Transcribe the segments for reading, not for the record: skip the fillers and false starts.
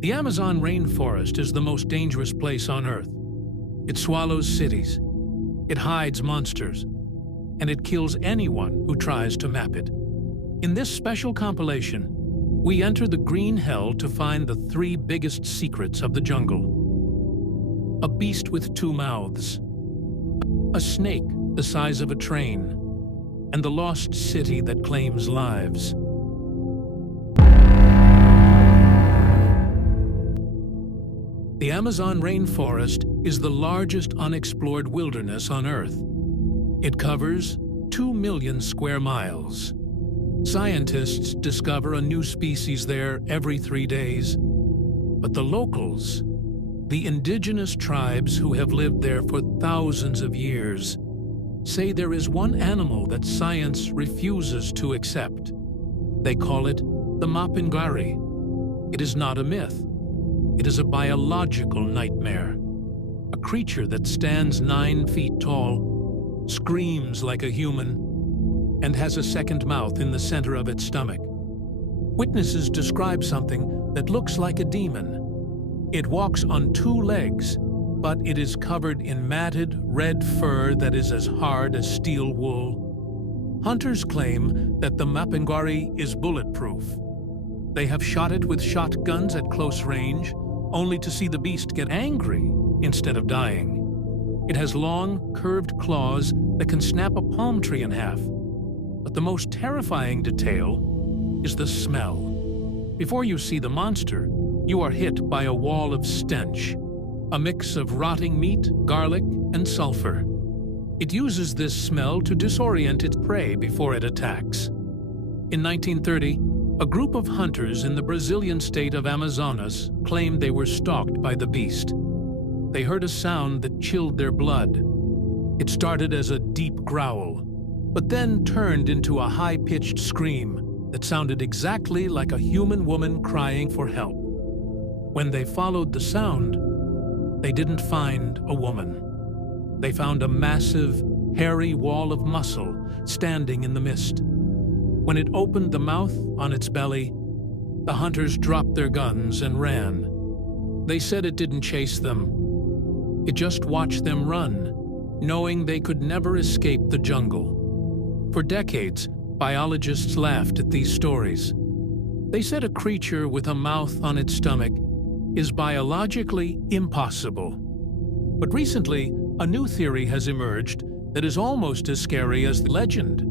The Amazon rainforest is the most dangerous place on Earth. It swallows cities, it hides monsters, and it kills anyone who tries to map it. In this special compilation, we enter the green hell to find the 3 biggest secrets of the jungle. A beast with 2 mouths, a snake the size of a train, and the lost city that claims lives. The Amazon rainforest is the largest unexplored wilderness on Earth. It covers 2 million square miles. Scientists discover a new species there every 3 days. But the locals, the indigenous tribes who have lived there for thousands of years, say there is one animal that science refuses to accept. They call it the Mapinguari. It is not a myth. It is a biological nightmare. A creature that stands 9 feet tall, screams like a human, and has a second mouth in the center of its stomach. Witnesses describe something that looks like a demon. It walks on 2 legs, but it is covered in matted red fur that is as hard as steel wool. Hunters claim that the Mapinguari is bulletproof. They have shot it with shotguns at close range, only to see the beast get angry instead of dying. It has long, curved claws that can snap a palm tree in half. But the most terrifying detail is the smell. Before you see the monster, you are hit by a wall of stench, a mix of rotting meat, garlic, and sulfur. It uses this smell to disorient its prey before it attacks. In 1930, a group of hunters in the Brazilian state of Amazonas claimed they were stalked by the beast. They heard a sound that chilled their blood. It started as a deep growl, but then turned into a high-pitched scream that sounded exactly like a human woman crying for help. When they followed the sound, they didn't find a woman. They found a massive, hairy wall of muscle standing in the mist. When it opened the mouth on its belly, the hunters dropped their guns and ran. They said it didn't chase them. It just watched them run, knowing they could never escape the jungle. For decades, biologists laughed at these stories. They said a creature with a mouth on its stomach is biologically impossible. But recently, a new theory has emerged that is almost as scary as the legend.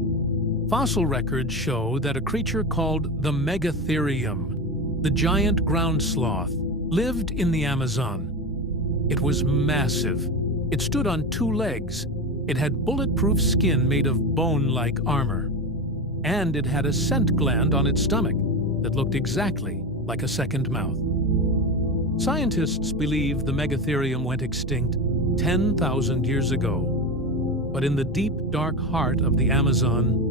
Fossil records show that a creature called the Megatherium, the giant ground sloth, lived in the Amazon. It was massive. It stood on 2 legs. It had bulletproof skin made of bone-like armor. And it had a scent gland on its stomach that looked exactly like a second mouth. Scientists believe the Megatherium went extinct 10,000 years ago. But in the deep, dark heart of the Amazon,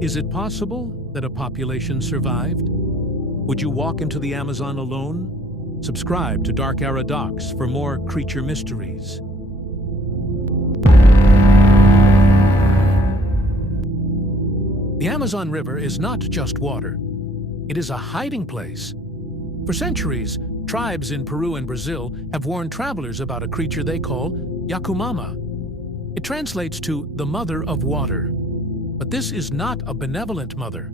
is it possible that a population survived? Would you walk into the Amazon alone? Subscribe to Dark Era Docs for more creature mysteries. The Amazon River is not just water. It is a hiding place. For centuries, tribes in Peru and Brazil have warned travelers about a creature they call Yacumama. It translates to the mother of water. But this is not a benevolent mother.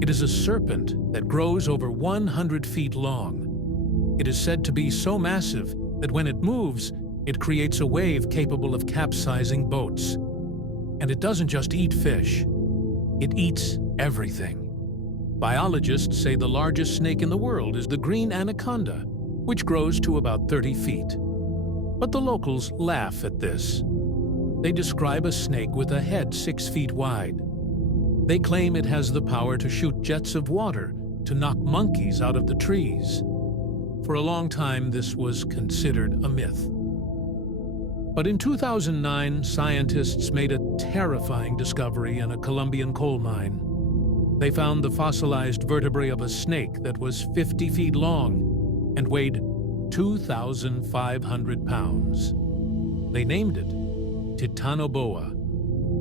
It is a serpent that grows over 100 feet long. It is said to be so massive that when it moves, it creates a wave capable of capsizing boats. And it doesn't just eat fish. It eats everything. Biologists say the largest snake in the world is the green anaconda, which grows to about 30 feet. But the locals laugh at this. They describe a snake with a head 6 feet wide. They claim it has the power to shoot jets of water to knock monkeys out of the trees. For a long time, this was considered a myth. But in 2009, scientists made a terrifying discovery in a Colombian coal mine. They found the fossilized vertebrae of a snake that was 50 feet long and weighed 2,500 pounds. They named it Titanoboa.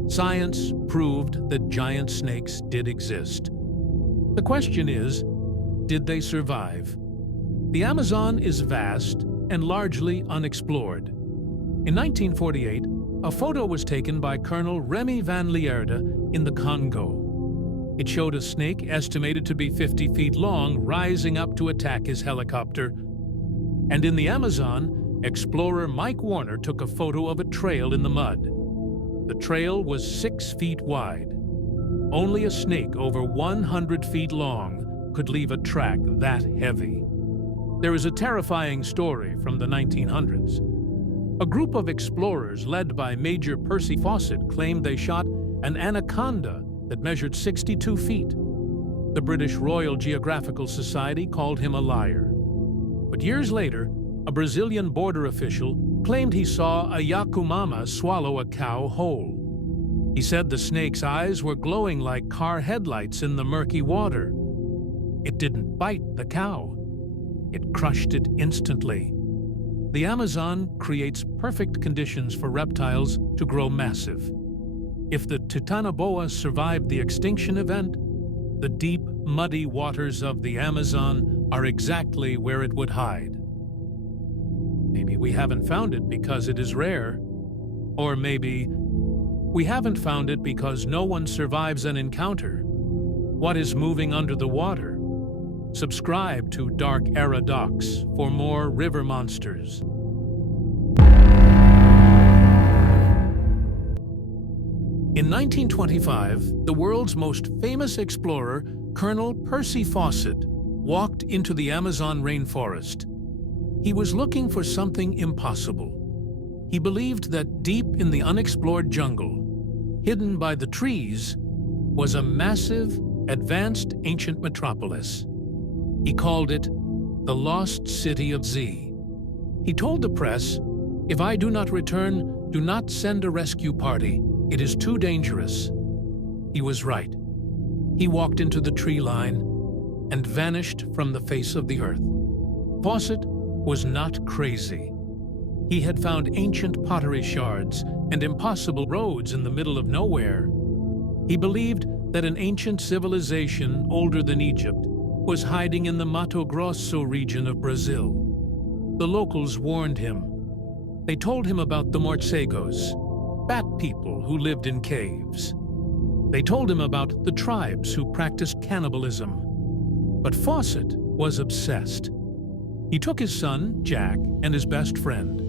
Science proved that giant snakes did exist. The question is, did they survive? The Amazon is vast and largely unexplored. In 1948, a photo was taken by Colonel Remy van Lierde in the Congo. It showed a snake estimated to be 50 feet long rising up to attack his helicopter. And in the Amazon, explorer Mike Warner took a photo of a trail in the mud. The trail was 6 feet wide. Only a snake over 100 feet long could leave a track that heavy. There is a terrifying story from the 1900s. A group of explorers led by Major Percy Fawcett claimed they shot an anaconda that measured 62 feet. The British Royal Geographical Society called him a liar. But years later, a Brazilian border official claimed he saw a Yacumama swallow a cow whole. He said the snake's eyes were glowing like car headlights in the murky water. It didn't bite the cow. It crushed it instantly. The Amazon creates perfect conditions for reptiles to grow massive. If the Titanoboa survived the extinction event, the deep, muddy waters of the Amazon are exactly where it would hide. Maybe we haven't found it because it is rare. Or maybe we haven't found it because no one survives an encounter. What is moving under the water? Subscribe to Dark Era Docs for more river monsters. In 1925, the world's most famous explorer, Colonel Percy Fawcett, walked into the Amazon rainforest. He was looking for something impossible. He believed that deep in the unexplored jungle, hidden by the trees, was a massive, advanced ancient metropolis. He called it the Lost City of Z. He told the press, "If I do not return, do not send a rescue party. It is too dangerous." He was right. He walked into the tree line and vanished from the face of the earth. Fawcett was not crazy. He had found ancient pottery shards and impossible roads in the middle of nowhere. He believed that an ancient civilization older than Egypt was hiding in the Mato Grosso region of Brazil. The locals warned him. They told him about the Morcegos, bat people who lived in caves. They told him about the tribes who practiced cannibalism. But Fawcett was obsessed. He took his son, Jack, and his best friend,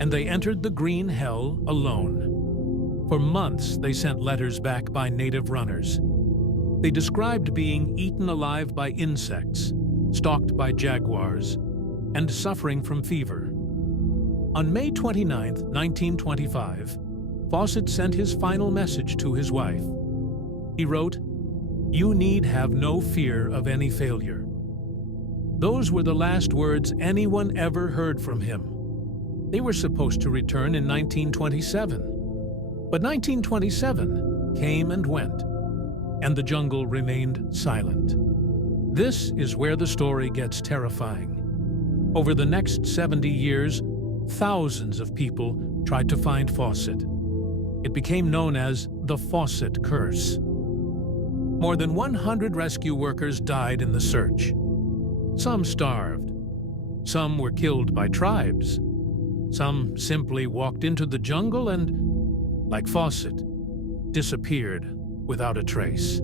and they entered the green hell alone. For months, they sent letters back by native runners. They described being eaten alive by insects, stalked by jaguars, and suffering from fever. On May 29, 1925, Fawcett sent his final message to his wife. He wrote, "You need have no fear of any failure." Those were the last words anyone ever heard from him. They were supposed to return in 1927. But 1927 came and went, and the jungle remained silent. This is where the story gets terrifying. Over the next 70 years, thousands of people tried to find Fawcett. It became known as the Fawcett Curse. More than 100 rescue workers died in the search. Some starved. Some were killed by tribes. Some simply walked into the jungle and, like Fawcett, disappeared without a trace.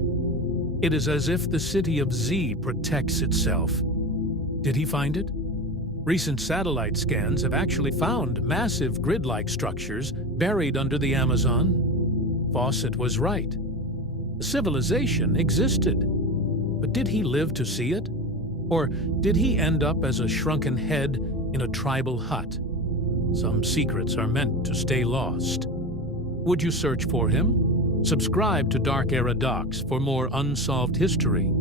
It is as if the city of Z protects itself. Did he find it? Recent satellite scans have actually found massive grid-like structures buried under the Amazon. Fawcett was right. The civilization existed. But did he live to see it? Or did he end up as a shrunken head in a tribal hut? Some secrets are meant to stay lost. Would you search for him? Subscribe to Dark Era Docs for more unsolved history.